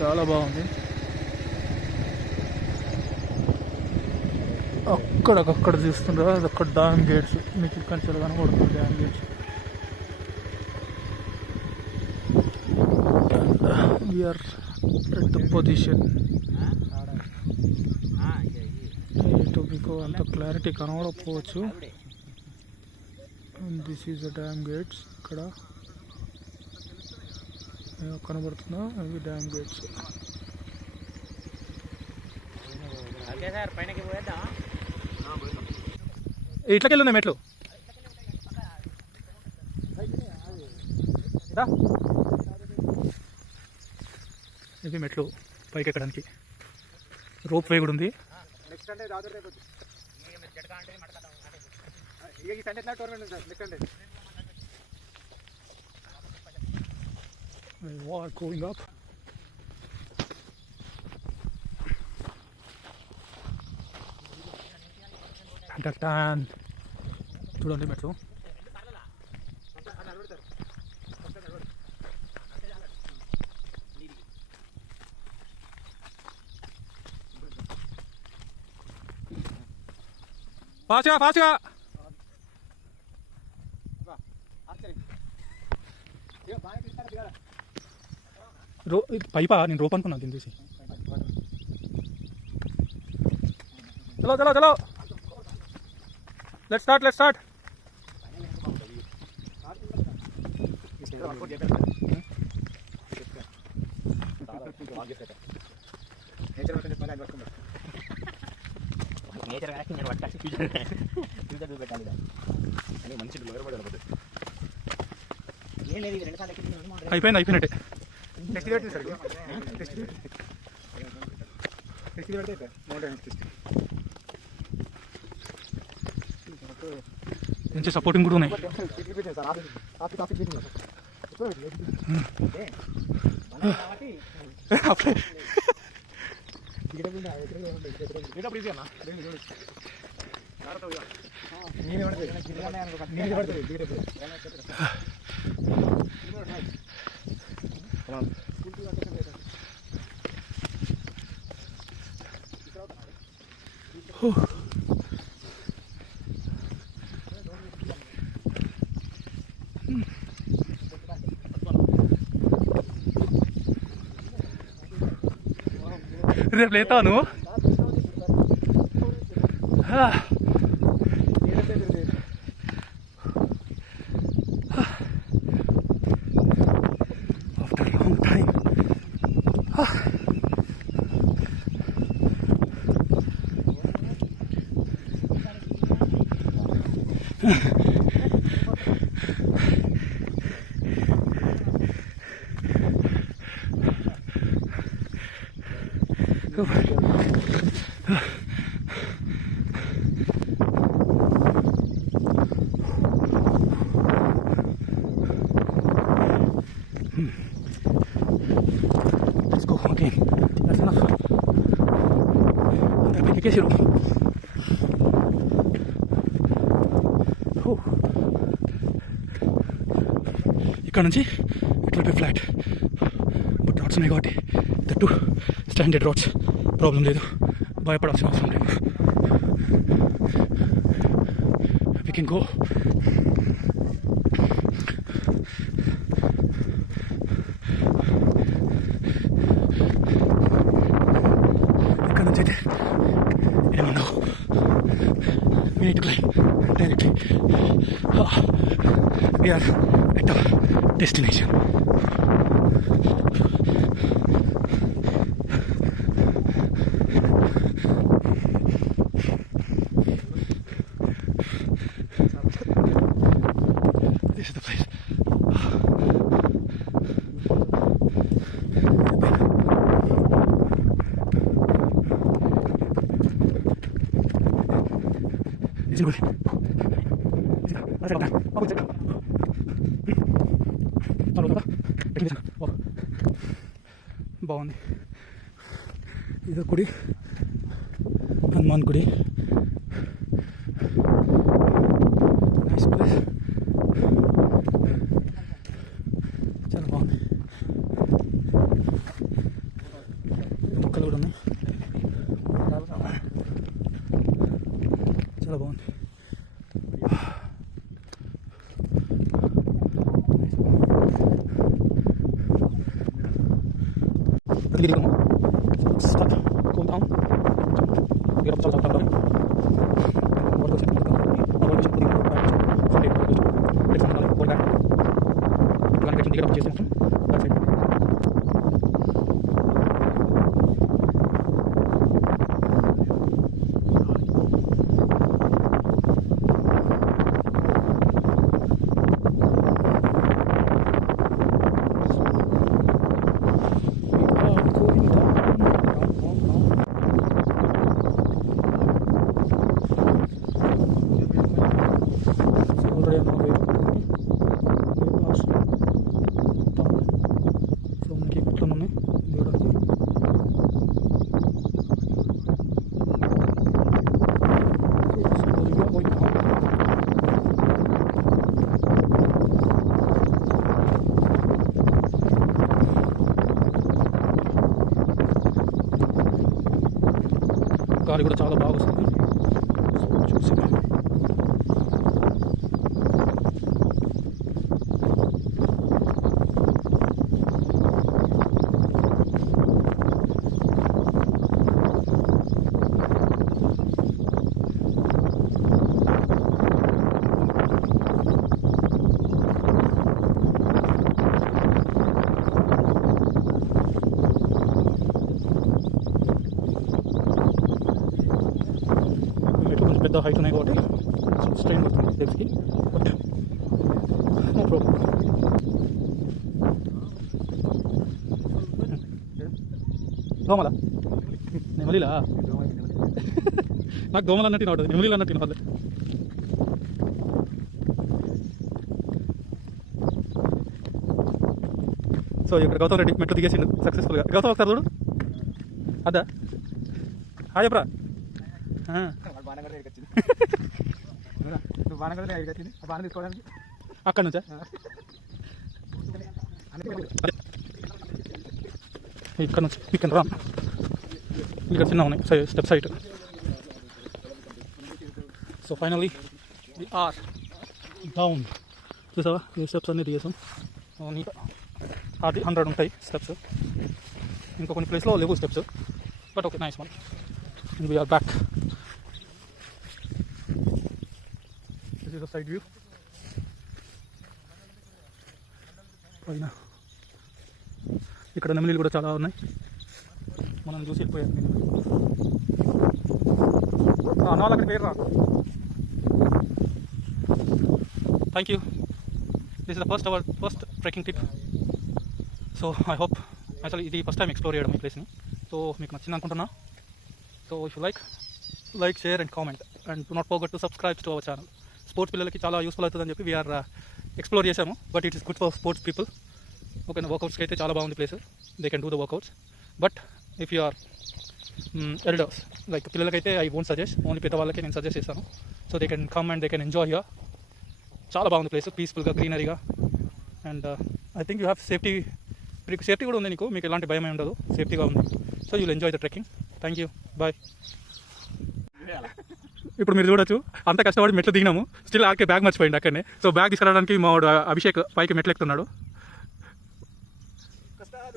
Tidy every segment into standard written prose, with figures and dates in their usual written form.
చాలా బాగుంది. అక్కడ చూస్తుండ్రా, అదొక్క డ్యామ్ గేట్స్ మీకు ఇక్కడ చాలా కనబడుతుంది. Dam gates were at the position. ఇటు మీకు అంత క్లారిటీ కనబడకపోవచ్చు. This is the dam gates. ఇక్కడ కనబడుతుందా? అవి డ్యామ్ గేట్స్. ఇట్లకెళ్ళి ఉన్నాయి మెట్లు. ఇవి మెట్లు పైకి ఎక్కడానికి. రోప్ వే కూడా ఉంది. We are going up. Tan. చూడండి మెట్లు. ఫాస్ట్గా పైపా నేను రోప్ అనుకున్నాను దీన్ని చూసి. చలో లెట్స్ స్టార్ట్. అయిపోయినట్టే. మంచి సపోర్టింగ్ కూడా ఉన్నాయి. రేపు లేతాను. After long time Let's go again. That's enough. అంతా పైకి ఎక్కేసారు. ఇక్కడ నుంచి it will be flat, but rods ఉన్నాయి కాబట్టి దట్టు స్టాండర్డ్ రాడ్స్, ప్రాబ్లం లేదు, భయపడాల్సిన అవసరం లేదు. We can go. ఇక్కడ నుంచి అయితే ఏమన్నావు, we need to climb directly. We are at our destination. This is the place. Is it good? బాగుంది. ఇదో గుడి, హనుమాన్ గుడి. నైస్ ప్లేస్, చాలా బాగుంది. మొక్కలు కూడా ఉన్నాయి, చాలా బాగుంది. Start, go down, get up, start, గాలి కూడా చాలా బాగా వస్తుంది. చూసి పెద్ద హైట్ ఉన్నాయి కాబట్టి స్ట్రెయిన్ పడుతుంది లెగ్స్కి, బట్ నో ప్రాబ్లం. దోమల నెమలిలా నాకు దోమలు అన్నట్టు వినవద్దు, నెమలిలు అన్నట్టు వినవద్దు. సో ఇక్కడ గౌతమ్ రెడ్డి మెట్లు దిగేసిండు సక్సెస్ఫుల్గా. గౌతమ్ ఒకసారి చూడు, అదా హాయ్ చెప్పరా. అక్కడ నుంచా ఇక్కడ నుంచి ఇక్కడ రా, ఇక్కడ చిన్న ఉన్నాయి step site. So finally we are down. చూసావా ఈ స్టెప్స్ అన్నీ దిగేసాం. నీట్ 100 ఉంటాయి స్టెప్స్, ఇంకా కొన్ని ప్లేస్లో లేవు steps, but okay nice one. We are back. This is the side view. పైన ఇక్కడ నెమలీలు కూడా చాలా ఉన్నాయి, మనం చూసి వెళ్ళిపోయాం. నాలుగు అక్కడ పేరు రా. Thank you. This is the first trekking trip. So I hope, actually ఇది ఫస్ట్ టైం ఎక్స్ప్లోర్ చేయడం ఈ ప్లేస్ని. సో మీకు నచ్చింది అనుకుంటున్నా. So if you like share and comment and do not forget to subscribe to our channel. Sports పిల్లలకి చాలా యూస్ఫుల్ అవుతుందని చెప్పి వీఆర్ ఎక్స్ప్లోర్ చేసాము, but it is good for sports people. ఓకేనా, వర్కౌట్స్కి అయితే చాలా బాగుంది place, they can do the workouts. But if you are elders like పిల్లలకైతే ఐ వోంట్ సజెస్ట్, ఓన్లీ పెద్దవాళ్ళకి నేను సజెస్ట్ చేస్తాను. So they can come and they can enjoy here. చాలా బాగుంది ప్లేస్, పీస్ఫుల్గా, గ్రీనరీగా. And I think you have safety కూడా ఉంది, మీకు ఎలాంటి భయం ఉండదు, సేఫ్టీగా ఉంది. So you'll enjoy the trekking. Thank you, bye. ఇప్పుడు మీరు చూడొచ్చు, అంత కష్టపడి మెట్లు దిగినాము, స్టిల్ ఆకే బ్యాగ్ మర్చిపోయింది అక్కడనే. సో బ్యాగ్ తీసుకురావడానికి మా అభిషేక్ పైకి మెట్లు ఎక్కుతున్నాడు.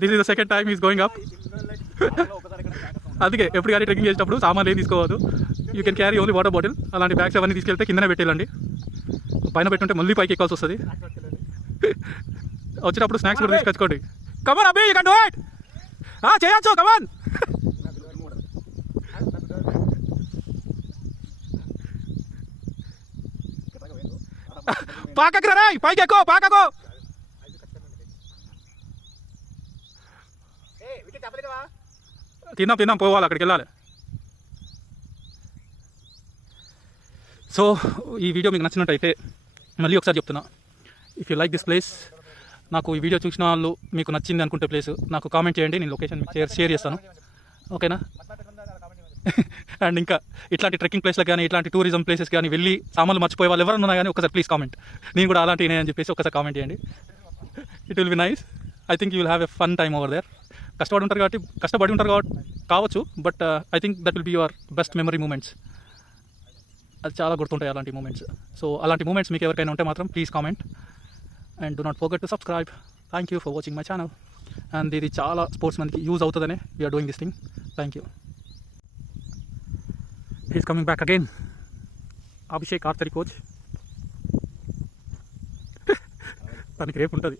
This is the second time is going up. అందుకే ఎప్పుడు కానీ ట్రెక్కింగ్ చేసేటప్పుడు సామాన్లు ఏం తీసుకోవద్దు. You can carry only water bottle. అలాంటి బ్యాగ్స్ అవన్నీ తీసుకెళ్తే కిందనే పెట్టేయాలండి, పైన పెట్టుంటే మళ్ళీ పైకి ఎక్కాల్సి వస్తుంది. వచ్చేటప్పుడు స్నాక్స్ కూడా తీసుకొచ్చుకోండి. కమాన్ అబ్బి, యూ కెన్ డు ఇట్. చేయొచ్చు, కమాన్. పాకకు రా, పైకి ఎక్కువ, పాకకు. తిన్నాం, పోవాలి, అక్కడికి వెళ్ళాలి. సో ఈ వీడియో మీకు నచ్చినట్టయితే మళ్ళీ ఒకసారి చెప్తున్నా, if you like this place, నాకు ఈ వీడియో చూసిన వాళ్ళు మీకు నచ్చింది అనుకుంటే ప్లేస్ నాకు కామెంట్ చేయండి, నేను లొకేషన్ మీకు షేర్ చేస్తాను. ఓకేనా? అండ్ ఇంకా ఇట్లాంటి ట్రెక్కింగ్ ప్లేస్లకు కానీ ఇట్లాంటి టూరిజం ప్లేసెస్ కానీ వెళ్ళి సామాన్లు మర్చిపోయే వాళ్ళు ఎవరైనా కానీ ఒకసారి ప్లీజ్ కామెంట్, నేను కూడా అలాంటివి అని చెప్పేసి ఒకసారి కామెంట్ చేయండి. It will be nice. I think you will have a fun time over there. కష్టపడి ఉంటారు కావచ్చు, but I think that will be your best memory moments. అది చాలా గుర్తుంటాయి అలాంటి మూమెంట్స్. సో అలాంటి మూమెంట్స్ మీకు ఎవరికైనా ఉంటే మాత్రం please comment and do not forget to subscribe. Thank you for watching my channel. And ఇది చాలా స్పోర్ట్స్ మనకి యూజ్ అవుతుందనే we're doing this thing. Thank you. He's coming back again, Abhishek archery coach. తనకి రేపు ఉంటుంది.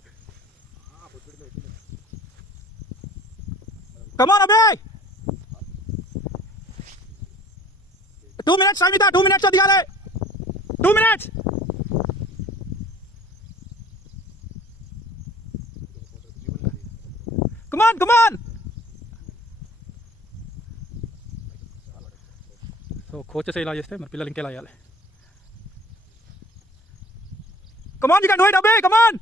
Come on, Abhay! 2 minutes, Samita, 2 minutes दिखाले. 2 minutes. Come on. So coaches ఇలా చేస్తే మరి పిల్లలు ఇంకెలా చేయాలి? Come on, you can do it, Abhay, come on.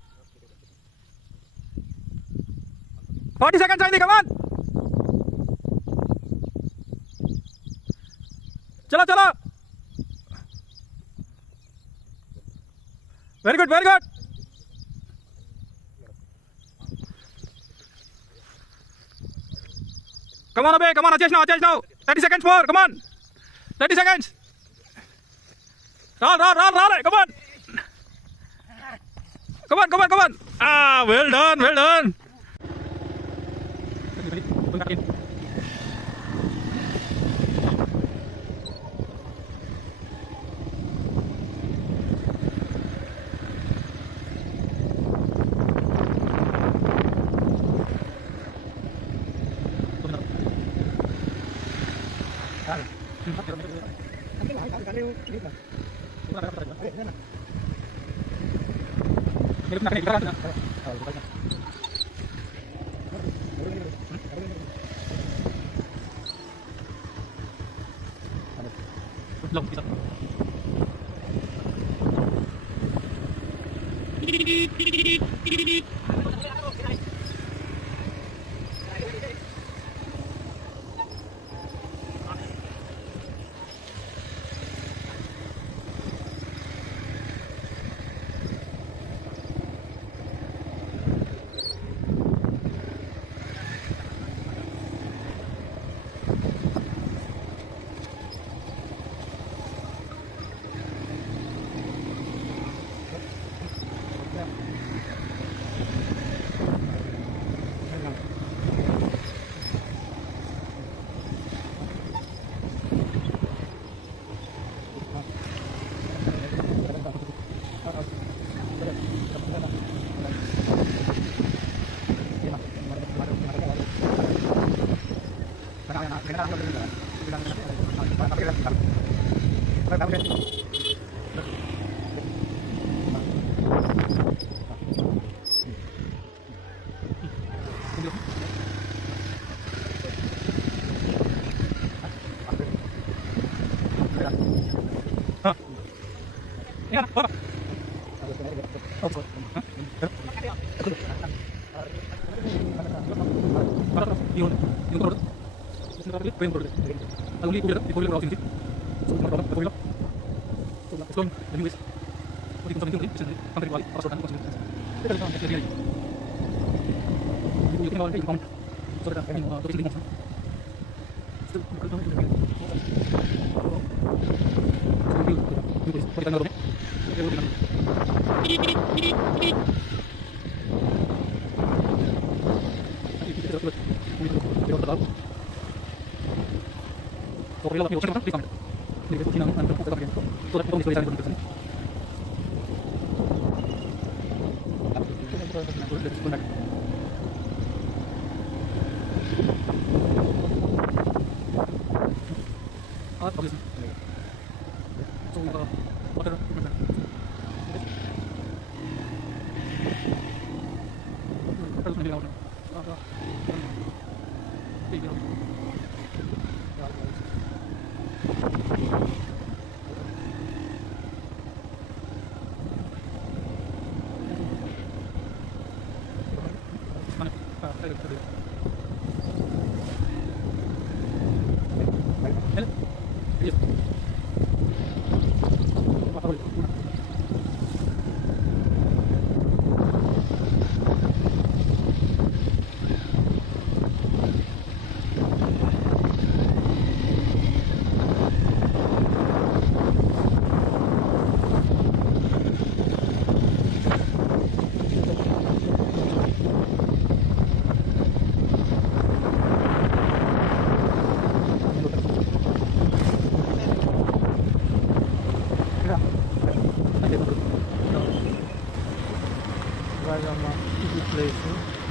40 seconds అయింది, come on. चलो वेरी गुड कम ऑन अबे come on Achesh now 30 seconds more come on 30 seconds roll come on well done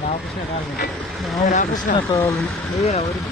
Ramakrishna కాదు రామకృష్ణ కాలనీ. ఎవరికి